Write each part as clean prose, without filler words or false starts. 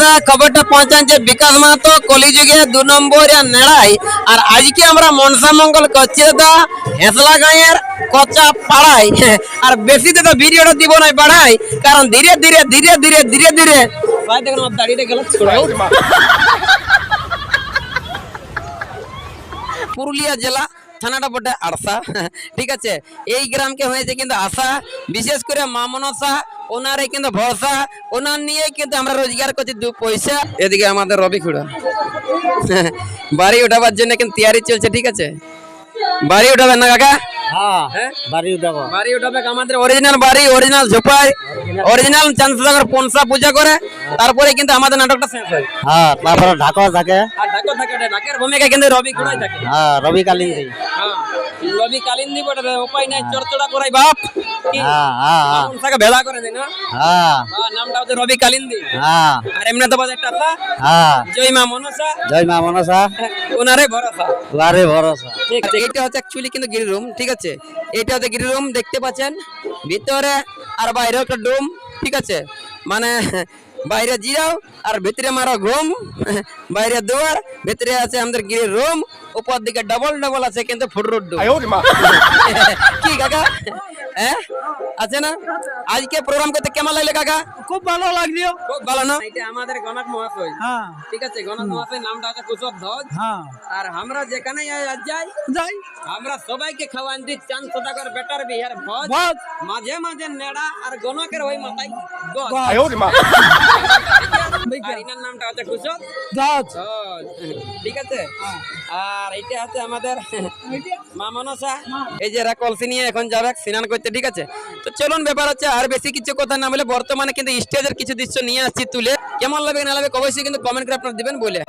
দাদা খবরটা পৌঁছাচ্ছে বিকাশ মাহাতো কলিযুগে 2 নম্বরিয়া নেড়াই। আর আজকে আমরা মনসা মঙ্গল করছি দাদা হেসলা গাঁয়ের কচা পাড়ায়। আর বেশি দাদা ভিডিওটা দিব না বাড়াই, কারণ ধীরে ধীরে ধীরে ধীরে ধীরে ধীরে ভাই দেখুন আমার দাড়িটা গেল পুরুলিয়া জেলা থানাটা বটে আরসা। ঠিক আছে, এই গ্রামকে হয়েছে কিন্তু আশা, বিশেষ করে মা মনসা ওনারে কিন্তু ভরসা, ওনার নিয়ে কিন্তু আমরা রোজগার করছি 2 পয়সা। এদিকে আমাদের রবি খুড়া বাড়ি উঠাবার জন্য কিন্তু তৈরি চলছে। ঠিক আছে, বাড়ি উঠাবেন না কাকা? হ্যাঁ বাড়ি উঠাবো। বাড়ি উঠাবে আমাদের অরিজিনাল বাড়ি, অরিজিনাল ঝোপাই, অরিজিনাল চাঁদসাগর পনসা পূজা করে তারপরে কিন্তু আমাদের নাটকটা শেষ হয়। হ্যাঁ, তারপরে ঢাকা থাকে। আর ঢাকা থাকে, ঢাকার ভূমিকা কিন্তু রবি খুড়াই থাকে। হ্যাঁ, রবি কালিন্দী। হ্যাঁ, রবি কালিন্দী বটে, উপায় নাই, চড়চড়া করাই বাপ। হ্যাঁ হ্যাঁ পনসাকে ভেড়া করে দেয় না। হ্যাঁ নামটা হচ্ছে রবি কালিন্দী। হ্যাঁ আর এমনি তো বাজে একটা হ্যাঁ, জয় মা মনসা, জয় মা মনসা, ওনারে ভরসা। ওয়ারে ভরসা। ঠিক আছে, এটা হচ্ছে অ্যাকচুয়ালি কিন্তু গিরি রুম। ঠিক আছে, এটা হচ্ছে গিরি রুম, দেখতে পাচ্ছেন ভিতরে আর বাইরে একটা ডুম। ঠিক আছে, মানে বাইরে জিরাও আর ভিতরে মারো ঘুম। বাইরে দুয়ার, ভিতরে আছে আমাদের গিরি রুম, উপর দিকে ডবল ডবল আছে কিন্তু ফুটরুট ডুম। কি কাকা? হ্যাঁ আছে না? আজকে প্রোগ্রাম করতে কেমন লাগলো কাকা? খুব ভালো লাগলো। খুব ভালো না? এটা আমাদের গণক মহাশয়। হ্যাঁ ঠিক আছে, গণক মহাশয় নামটা হচ্ছে কুশব ধ্বজ। হ্যাঁ, আর আমরা যেখানে যাই যাই আমরা সবাইকে খাওয়ান দিই চাঁদ সদাগর বেটার বিহার ভোজ। ভোজ। মাঝে মাঝে নেড়া আর গণকের ওই মাথায় গজ। আর এনার নামটা হচ্ছে কুশব ধ্বজ। ধ্বজ। ঠিক আছে, আর এটা হচ্ছে আমাদের মা মনসা। এই যে এরা কলসি নিয়ে এখন যাবে স্নান করতে। ঠিক আছে, তো চলুন, ব্যাপার হচ্ছে আর বেশি কিছু কথা না বলে বর্তমানে কিন্তু স্টেজের কিছু দৃশ্য নিয়ে আসছি তুলে। কেমন লাগবে না লাগবে অবশ্যই কিন্তু কমেন্ট করে আপনারা দিবেন বলে।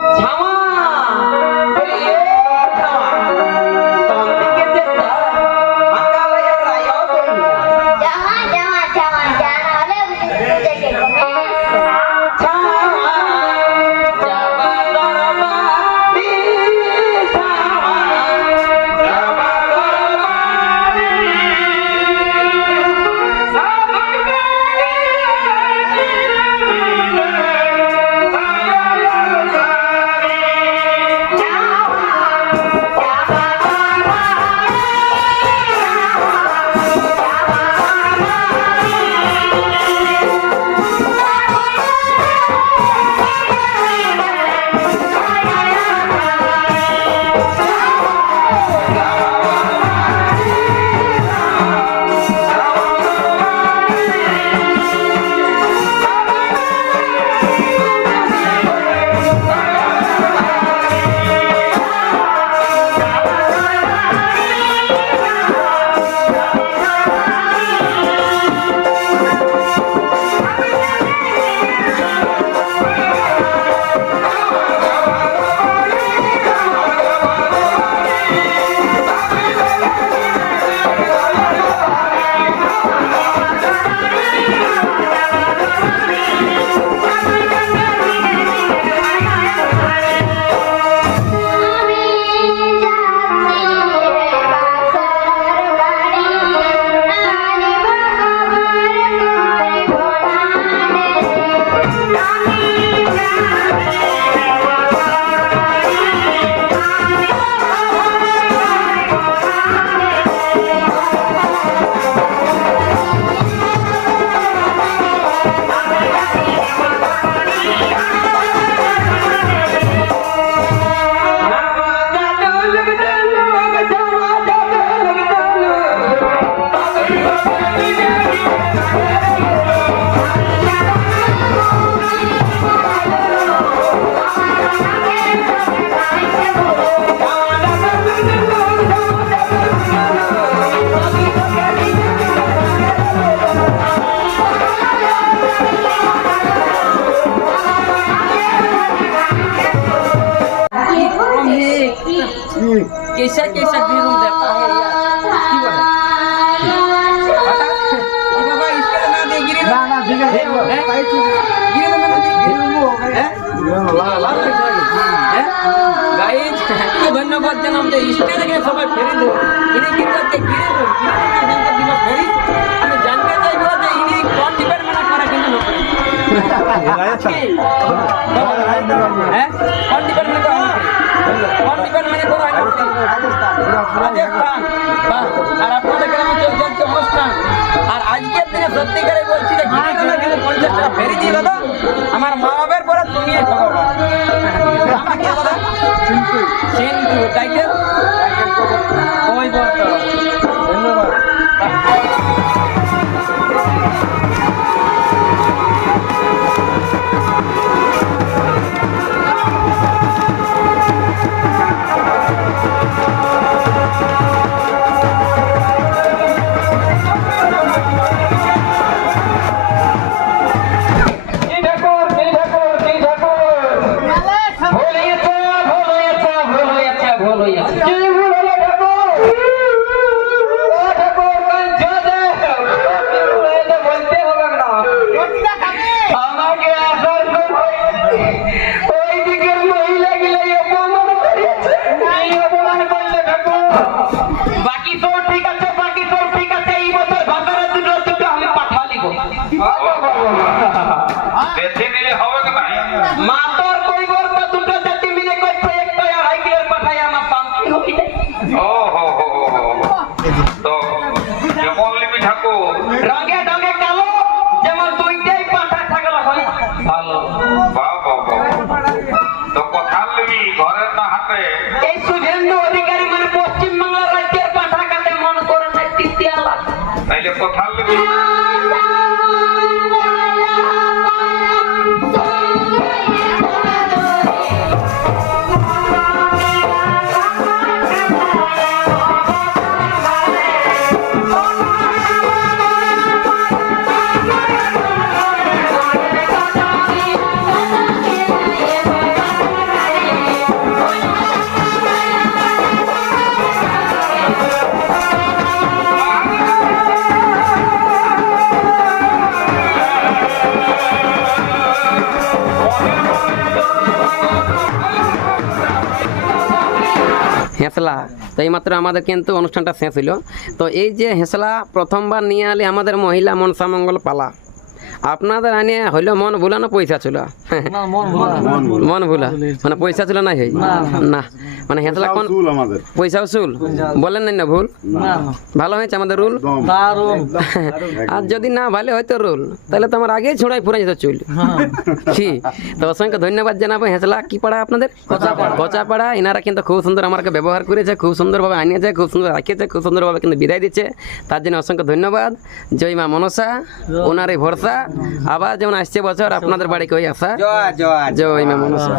कैसा कैसा गिरूम देता है यार, की बोले ये बाबा इसके ना दे गिरी ना ना ठीक है काई की गिरी ना दे गिरूम हो गया है ला है गाइस को धन्यवाद জানাম যে স্টেজ থেকে সবাই ফেরি দেব ইনি কি করতে गिरी না জানতে দিল ফেরি। আমি জানতে চাইবো যে ইনি কোন ডিপার্টমেন্টে করা কিন্তু না রাজস্থান, বাহ। আর আপনাদের গ্রামে চলছে হচ্ছে অনুষ্ঠান। আর আজকের দিনে সত্যিকারে বলছি যে ঘিরে গেলে কিন্তু 50 টাকা ফেরি দিয়ে দাদা, আমার মা বাবার পরে তুমি ভগবান। আমরা কে দাদা? সিন্ধু টাইটেল ওই বলতো। ধন্যবাদ। বাকি তো ঠিক আছে, বাকি তো ঠিক আছে। এই বছর ভাতারে দুটো আমি পাঠালি গো। বেশি দিলে হবে কি ভাই? মাতর কইবর তো দুটো জাতি মিলে করছে, একটা 2.5 কিলোর পাঠাই আমার শান্তি হবি। ও হো হো হো হো। তো কেমন লিবি ঠাকুর? রঙে রঙে কালো, যেমন দুইটাই পাঠা থাকলে হয় ভালো। বাহ বাহ বাহ। তো কোথার লিবি, ঘরের না হাতে? এই শুভেন্দু অধিকারী মানে পশ্চিম বাংলার রাজ্যের পাঠা কাটে মন করে না তৃতীয়ালা। তাইলে কোথার লিবি? হেঁসলা। তো এইমাত্র আমাদের কিন্তু অনুষ্ঠানটা শেষ হইল। তো এই যে হেঁসলা প্রথমবার নিয়ে আলি আমাদের মহিলা মনসা মঙ্গল পালা, আপনাদের আনে হইলো মন ভুলা না পয়সা ছিল? মন ভুলা মানে পয়সা ছিল না? না মানে হেঁসলা কোন পয়সা উসুল বলেন নাই না? ভুল ভালো হয়েছে আমাদের রুল। আর যদি না ভালো হয়তো রুল, তাহলে তো আমার আগেই ছোড়াই ফুরাই যেত চুল। কি তো অসংখ্য ধন্যবাদ জানাবো। হেঁসলা কি পাড়া আপনাদের? কচাপাড়া। এনারা কিন্তু খুব সুন্দর আমাকে ব্যবহার করেছে, খুব সুন্দরভাবে আনিয়েছে, খুব সুন্দর রাখিয়েছে, খুব সুন্দরভাবে কিন্তু বিদায় দিচ্ছে। তার জন্য অসংখ্য ধন্যবাদ। জয় মা মনসা, ওনার এই ভরসা। আবার যেমন আসছে বছর আপনাদের বাড়ি কই আসা। জয় মা মনসা।